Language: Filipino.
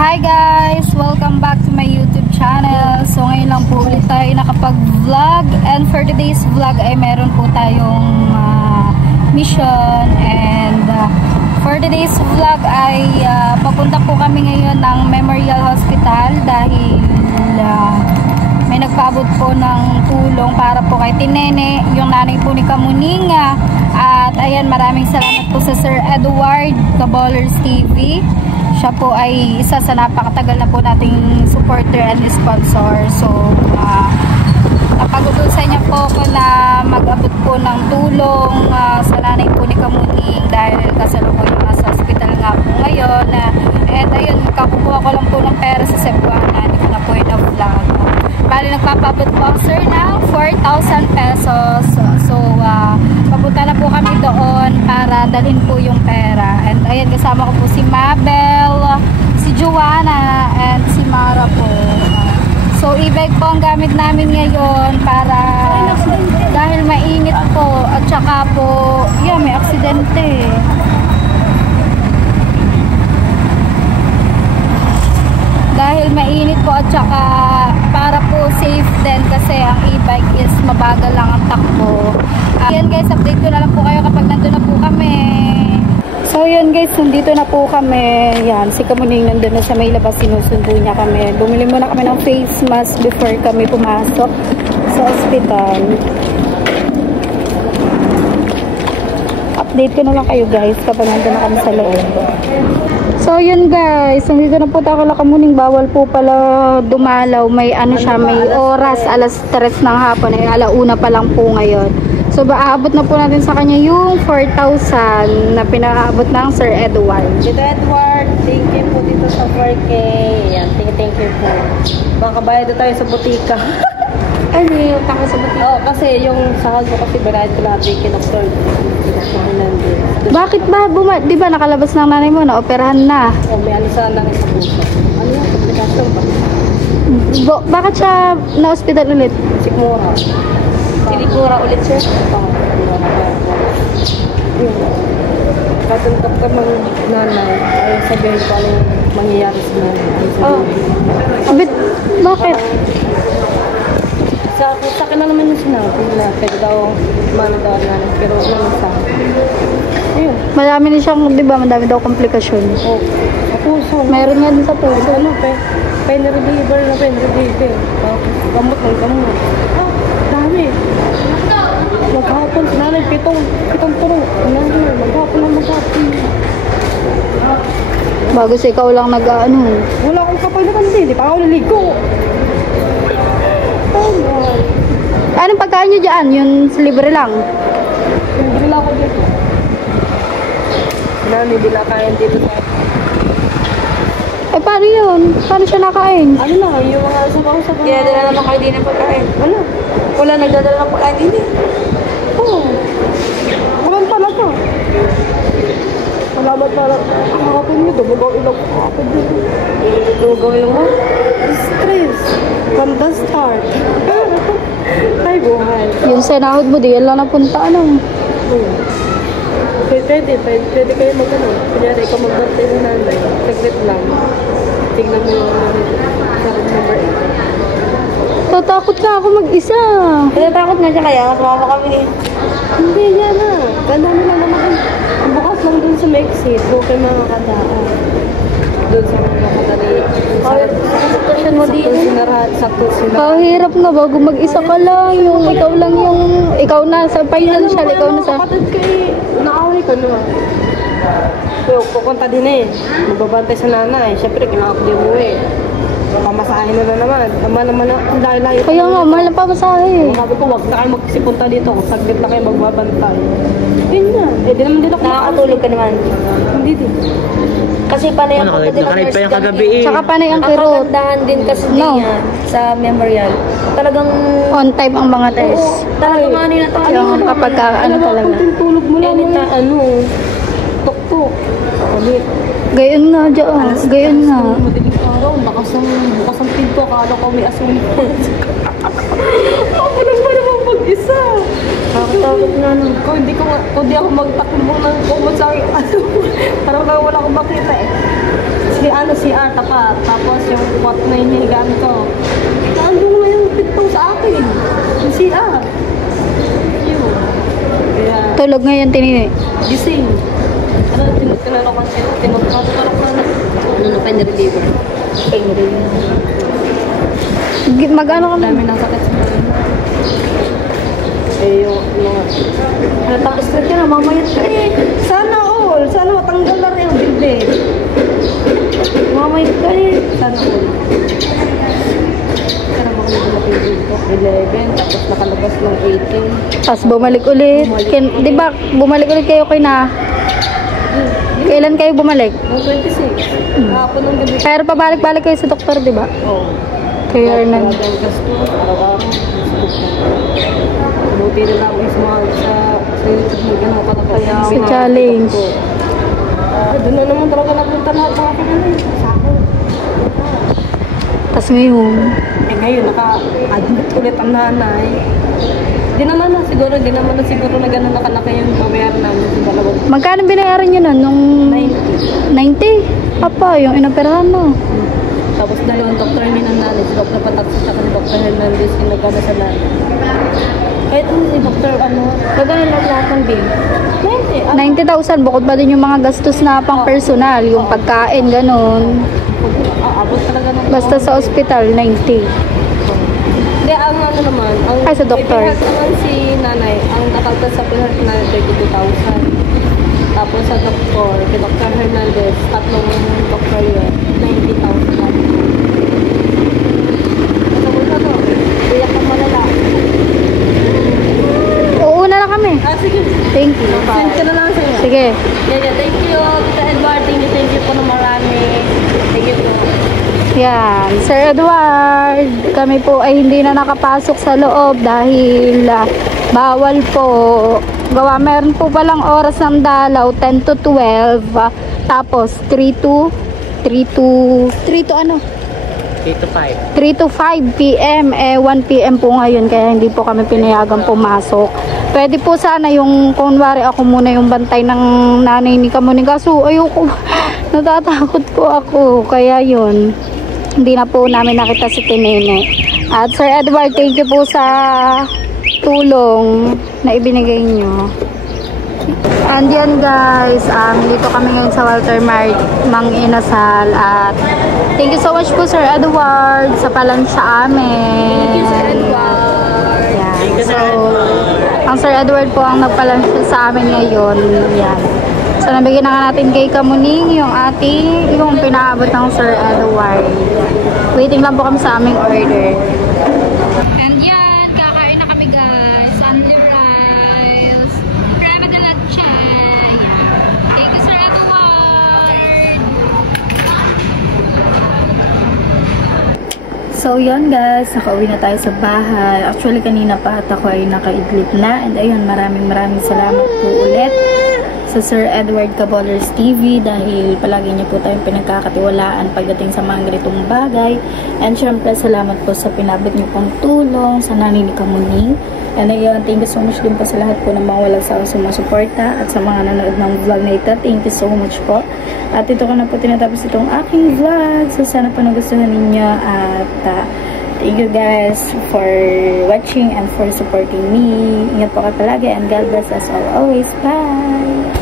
Hi guys! Welcome back to my YouTube channel. So ngayon lang po ulit tayo nakapag-vlog, and for today's vlog ay meron po tayong mission, and for today's vlog ay papunta po kami ngayon ng Memorial Hospital dahil may nagpaabot po ng tulong para po kay Tinene, yung nanay po ni Kamuninga. At ayan, maraming salamat po sa Sir Edward Cabolers TV. Siya po ay isa sa napakatagal na po nating supporter and sponsor. So, napag-utusan niya po ako na mag-abot po ng tulong sa nanay po ni Kamuning dahil kasalukuyan nasa hospital nga po ngayon. And ayun, kakukuha ko lang po ng pera sa Cebuana. Hindi ko na po ina-vlog. Bali, nagpapabot po ang sir ng 4,000 pesos. So, papunta na po kami doon para dalhin po yung pera. And ayan, kasama ko po si Mabel, si Joanna, and si Mara po. So, e-bike po ang gamit namin ngayon para dahil mainit po at saka po, may aksidente. Dahil mainit po at saka para po safe din kasi ang e-bike is mabagal lang ang takbo. Ayan guys, update ko na lang po kayo kapag nandun na po kami. So yun guys, nandito na po kami. Yan, si Kamuning nandun na sa may labas, sinusundo niya kami. Bumili muna kami ng face mask before kami pumasok sa ospital. Update ko na lang kayo guys kapag nandun na kami sa loob. So yun guys, nandito na po tayo kala Kamuning. Bawal po pala dumalaw. May siya, may oras, alas 3 ng hapon. Ay alauna pa lang po ngayon. So aabot na po natin sa kanya yung 4,000 na pinaabot ng Sir Edward. Dito Edward, thank you po dito sa 4K. Yan, thank you po. Makabayad na tayo sa butika. Ano yung tako sa butika? Oo, kasi yung sahod mo kasi bayad ko lahat weekend of third. Bakit ba? Di ba nakalabas ng nanay mo na operahan na? Oo, may alisan lang sa puso. Ano yung komplikasyon ba? Bakit siya na-hospital ulit? Sikmura. Silikura ulit sir? Katuntak ka ng nanay, ay sabihin ko ano yung mangyayari sa nanay. Bakit? Sa akin na naman yung sinabi na pwede daw mana daw nanay, pero ano sa ayun. Madami na siyang, di ba? Madami daw komplikasyon. Oo. Puso. Meron nga din sa puso. Ano, pain reliever na pain reliever. Gamot ng gamot. Dami. Maghapon, nanay, pitong turo. Nanay, maghapon. Bago sa ikaw lang nag-ano. Wala akong kapal na kasi, di pa ako naligo. Anong pagkain nyo dyan? Yung libre lang? Libre lang ako dito. Nanay, di lang kain dito sa... Paano yun? Paano siya nakain? Ano lang, yung mga sabaw-sabaw. Kaya dala naman kayo din ng pagkain. Ano? Wala nagdadala ng pagkain din eh. Oo. Kaman talaga. Salamat pala. Kahapon nyo, dumugaw ilang kahapon dito. Lugaw yung mo? Stress. From the start. Ay, buhay. Yung sinahod mo, di yan lang napunta, ano? Pwede kayo mag-ano. Kunyari, ikaw mag-birthday mo nanay. Saglit lang. Tingnan mo yung sakit number 8. Tatakot ka ako mag-isa. Natatakot nga siya kaya, sumama kami eh. Hindi yan na. Ganda nila naman. Bukas lang dun sa Mexit. Okay mga kadaan. Dun sa mga kadali. Sitwasyon mo din. Sakto sila. Kahirap nga bago mag-isa ka lang. Yung ikaw lang yung, ikaw na sa financial, ikaw na sa... Kapatid ko eh. Naaway ko naman. So, pupunta din eh. Magbabantay sa nanay. Siyempre, kailangan ko din umuwi. Pamasahin na naman. Naman ang layo-layo. Kaya nga, mahal na pamasahe. Sabi ko, wag na kayo magsipunta dito. Saglit na kayo magbabantay. Yun nga. Eh, di naman din ako Nakakatulog ka naman. Hindi din. Kasi panay ang punta din ng Nakalip nurse pa yung dyan kagabi eh. eh. Tsaka panay ang Ang kirot. kagandahan din kasi No. din yan sa memorial. Talagang On time ang mga test. talagang ano na tayo. Yung kapag ano talaga. Kunting tulog mo lang. Anytime. Ano, tuk-tuk. Ulit. Gayon nga, dyan. Gayon nga. Madaling araw, bukas ang pinto. Akala ko may asunod po. Ako lang ba naman mag-isa? Nakakatakot nga nun. Kung di ako magtakbo ng kumot sa akin, parang wala akong makita eh. CR tapat. Tapos yung pot na hinihigaan ko. Nandun nga yung pitong sa akin. Yung CR. Yun. Kaya, Tulog ngayon, tinini. gising. Ano, tinulok ko sila. Tinulok ko na. Ano na pain reliever? Pain reliever. Mag-ano ka Dami ng sakit sa mga. Eh, yung mga... Halatang stress ka na, mamayat ka eh. Sana all. Sana matanggal na rin yung bibig. Mamayat ka eh. Sana all. Sana makalabas na dito. 11, tapos nakalabas ng 18. Tapos bumalik ulit. Di ba, bumalik ulit kayo kay na? Kailan kayo bumalik? Ng 26. Hapon ng gabi. Pero pabalik-balik kayo sa doktor, di ba? Oo. Kaya na. Talagang gasto, araw-araw. Buti na lang is mga sa YouTube mo gano'n ka na kaya. Sa challenge. Doon na naman talaga napunta lahat ng akin ano eh. Sa akin. Tapos ngayon, Eh ngayon, naka-admit ulit ang nanay. Di naman na siguro na gano'n nakalaki yung babayaran namin sa dalawang magkano binayaran nyo nun? Nung 90. 90? Apa, yung inoperahan mo. Tapos dalawang doktor ni ng nanay, si Dr. Patatsi at si Dr. Hernandez yung nagkano sa nanay. Kahit si Dr. Magkano lang lahat ng bill? 90. 90,000, bukod pa din yung mga gastos na pang personal, yung pagkain, ganun. Abot talaga ng... Basta sa ospital, 90. Hindi, ang ano naman, ang... Ay, sa doktor. May naman si nanay, ang nakaltas sa PhilHealth na 32,000. Tapos sa doktor, kay Dr. Hernandez, tatlong doktor yun, 90,000. Tapos na to, iyak ka malala. Uuna na kami. Sige. Thank you. Send ka na lang sa'yo. Sige. Yeah, thank you, Tita Edward. Thank you po na marami. Thank you po. Yan, Sir Edward, kami po ay hindi na nakapasok sa loob dahil bawal po. Gawa, meron po palang oras ng dalaw, 10 to 12, tapos 3 to ano? 3 to 5 p.m. 1 p.m. po ngayon, kaya hindi po kami pinayagang pumasok. Pwede po sana yung, kunwari ako muna yung bantay ng nanay ni Kamuning, kaso ayoko, natatakot po ako, kaya yun. Hindi na po namin nakita si Tinene. At Sir Edward, thank you po sa tulong na ibinigay nyo. And yan guys, dito kami ngayon sa Walter Mang Inasal. At thank you so much po Sir Edward sa palan sa amin. Thank you, Sir Edward. Yan. So, ang Sir Edward po ang nagpalansya sa amin ngayon. Yan. So, nabigyan na nga natin kay Kamuning yung pinaabot ng Sir Edward. Waiting lang po kami sa aming order. And yan, kakain na kami guys. Sunday rice. Crema de leche. Thank you Sir Edward. So yun guys, nakauwi na tayo sa bahay. Actually kanina pa at ako ay nakaidlip na. And ayun, maraming salamat po ulit sa Sir Edward Cabolers TV dahil palagi niyo po tayong pinagkakatiwalaan pagdating sa mga ganitong bagay. And syempre salamat po sa pinabot niyo pong tulong sa nanay ni Kamuning. And ayun, thank you so much din po sa lahat po ng mga walang sawang sumusuporta at sa mga nanonood ng vlog na ito. Thank you so much po. At ito ko na po tinatapos itong aking vlog. So sana po nagustuhan ninyo at thank you guys for watching and for supporting me. Ingat po kayo palagi and God bless us all always. Bye!